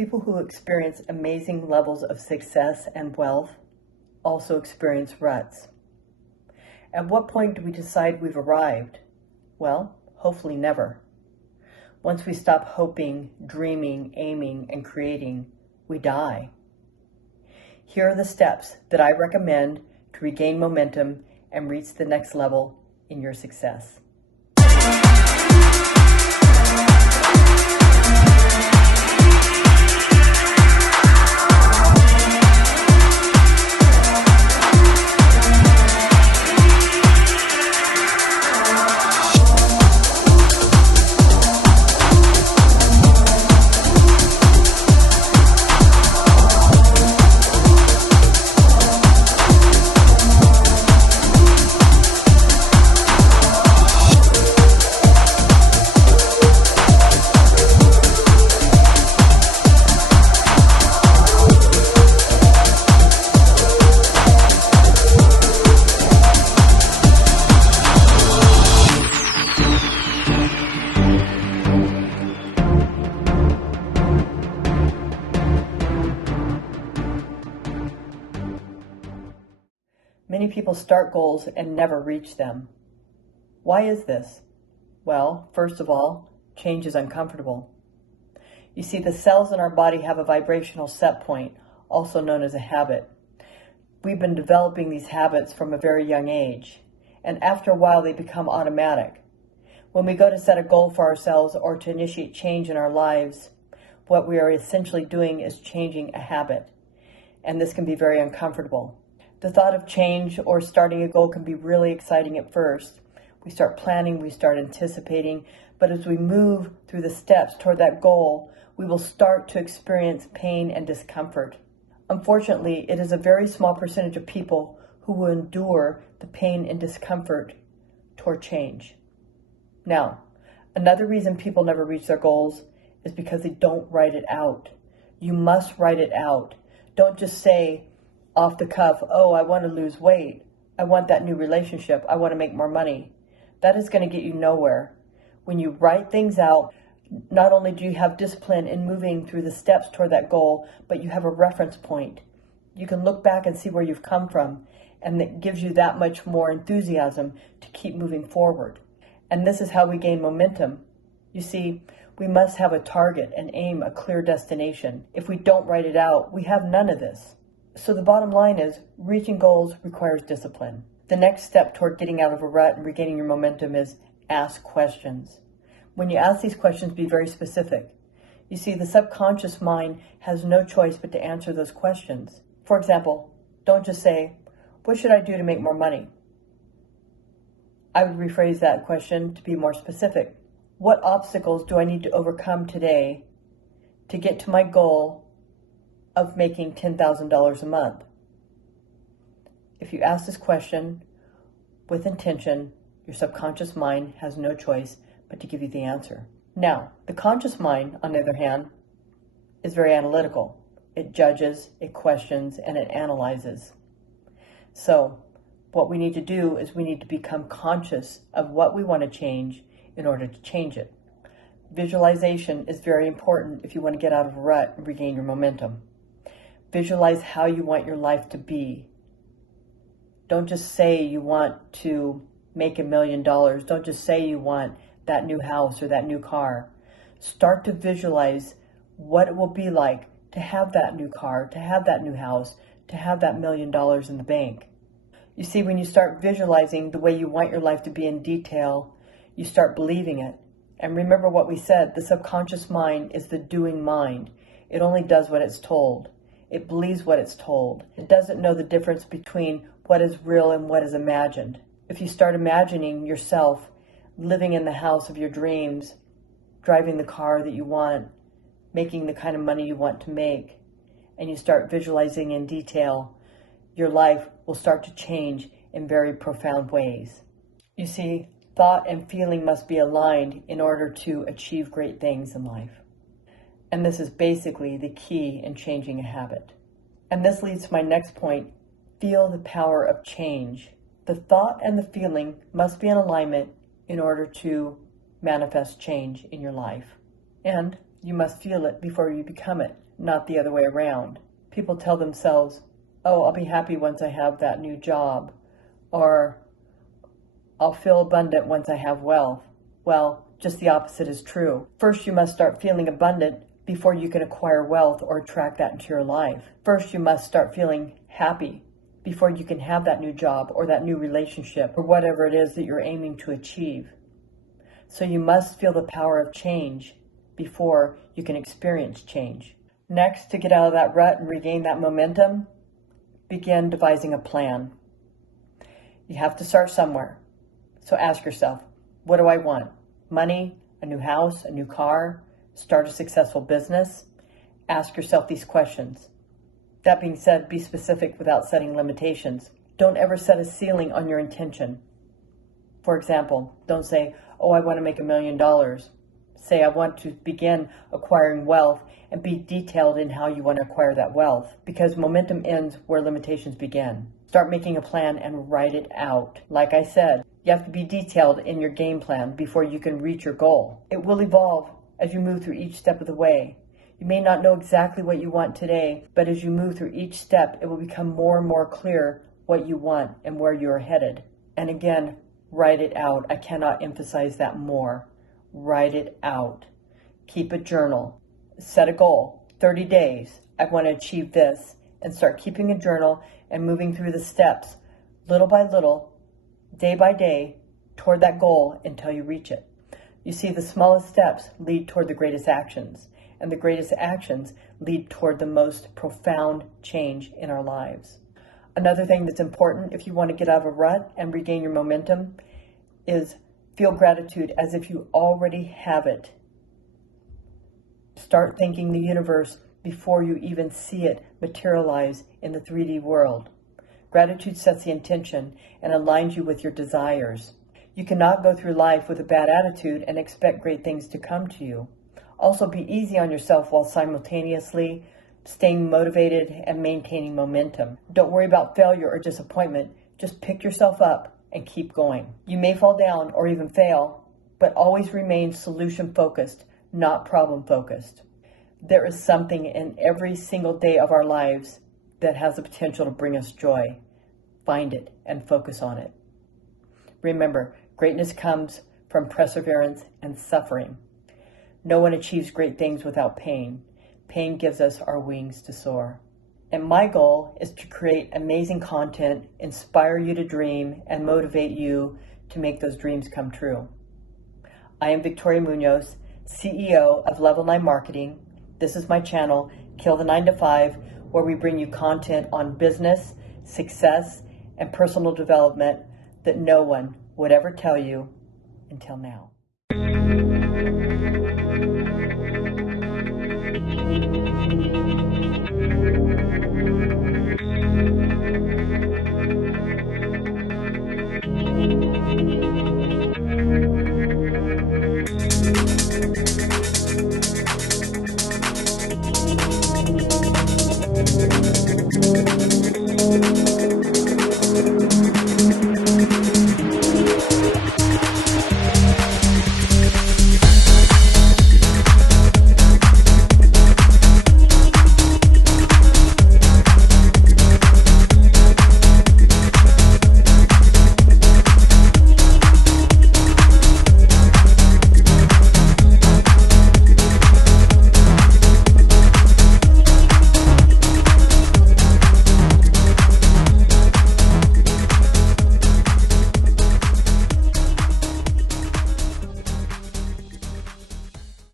People who experience amazing levels of success and wealth also experience ruts. At what point do we decide we've arrived? Well, hopefully never. Once we stop hoping, dreaming, aiming, and creating, we die. Here are the steps that I recommend to regain momentum and reach the next level in your success. Many people start goals and never reach them. Why is this? Well, first of all, change is uncomfortable. You see, the cells in our body have a vibrational set point, also known as a habit. We've been developing these habits from a very young age, and after a while they become automatic. When we go to set a goal for ourselves or to initiate change in our lives, what we are essentially doing is changing a habit, and this can be very uncomfortable. The thought of change or starting a goal can be really exciting at first. We start planning, we start anticipating, but as we move through the steps toward that goal, we will start to experience pain and discomfort. Unfortunately, it is a very small percentage of people who will endure the pain and discomfort toward change. Now, another reason people never reach their goals is because they don't write it out. You must write it out. Don't just say, off the cuff, oh, I want to lose weight. I want that new relationship. I want to make more money. That is going to get you nowhere. When you write things out, not only do you have discipline in moving through the steps toward that goal, but you have a reference point. You can look back and see where you've come from, and that gives you that much more enthusiasm to keep moving forward. And this is how we gain momentum. You see, we must have a target, an aim, a clear destination. If we don't write it out, we have none of this. So the bottom line is, reaching goals requires discipline. The next step toward getting out of a rut and regaining your momentum is ask questions. When you ask these questions, be very specific. You see, the subconscious mind has no choice but to answer those questions. For example, don't just say, what should I do to make more money? I would rephrase that question to be more specific. What obstacles do I need to overcome today to get to my goal of making $10,000 a month? If you ask this question with intention, your subconscious mind has no choice but to give you the answer. Now, the conscious mind, on the other hand, is very analytical. It judges, it questions, and it analyzes. So, what we need to do is we need to become conscious of what we want to change in order to change it. Visualization is very important if you want to get out of a rut and regain your momentum. Visualize how you want your life to be. Don't just say you want to make $1 million. Don't just say you want that new house or that new car. Start to visualize what it will be like to have that new car, to have that new house, to have that $1 million in the bank. You see, when you start visualizing the way you want your life to be in detail, you start believing it. And remember what we said, the subconscious mind is the doing mind. It only does what it's told. It believes what it's told. It doesn't know the difference between what is real and what is imagined. If you start imagining yourself living in the house of your dreams, driving the car that you want, making the kind of money you want to make, and you start visualizing in detail, your life will start to change in very profound ways. You see, thought and feeling must be aligned in order to achieve great things in life. And this is basically the key in changing a habit. And this leads to my next point, feel the power of change. The thought and the feeling must be in alignment in order to manifest change in your life. And You must feel it before you become it, not the other way around. People tell themselves, oh, I'll be happy once I have that new job, or I'll feel abundant once I have wealth. Well, just the opposite is true. First, you must start feeling abundant before you can acquire wealth or attract that into your life. First, you must start feeling happy before you can have that new job or that new relationship or whatever it is that you're aiming to achieve. So you must feel the power of change before you can experience change. Next, to get out of that rut and regain that momentum, begin devising a plan. You have to start somewhere. So ask yourself, what do I want? Money, a new house, a new car, start a successful business? Ask yourself these questions. That being said, be specific without setting limitations. Don't ever set a ceiling on your intention. For example, don't say, oh, I want to make $1 million. Say, I want to begin acquiring wealth, and be detailed in how you want to acquire that wealth, because momentum ends where limitations begin. Start making a plan and write it out. Like I said, you have to be detailed in your game plan before you can reach your goal. It will evolve as you move through each step of the way. You may not know exactly what you want today, but as you move through each step, it will become more and more clear what you want and where you are headed. And again, write it out. I cannot emphasize that more. Write it out. Keep a journal. Set a goal. 30 days. I want to achieve this. And start keeping a journal and moving through the steps, little by little, day by day, toward that goal until you reach it. You see, the smallest steps lead toward the greatest actions, and the greatest actions lead toward the most profound change in our lives. Another thing that's important if you want to get out of a rut and regain your momentum is feel gratitude as if you already have it. Start thanking the universe before you even see it materialize in the 3D world. Gratitude sets the intention and aligns you with your desires. You cannot go through life with a bad attitude and expect great things to come to you. Also, be easy on yourself while simultaneously staying motivated and maintaining momentum. Don't worry about failure or disappointment. Just pick yourself up and keep going. You may fall down or even fail, but always remain solution-focused, not problem-focused. There is something in every single day of our lives that has the potential to bring us joy. Find it and focus on it. Remember, greatness comes from perseverance and suffering. No one achieves great things without pain. Pain gives us our wings to soar. And my goal is to create amazing content, inspire you to dream, and motivate you to make those dreams come true. I am Victoria Munoz, CEO of Level 9 Marketing. This is my channel, Kill the 9 to 5, where we bring you content on business, success, and personal development that no one would ever tell you until now.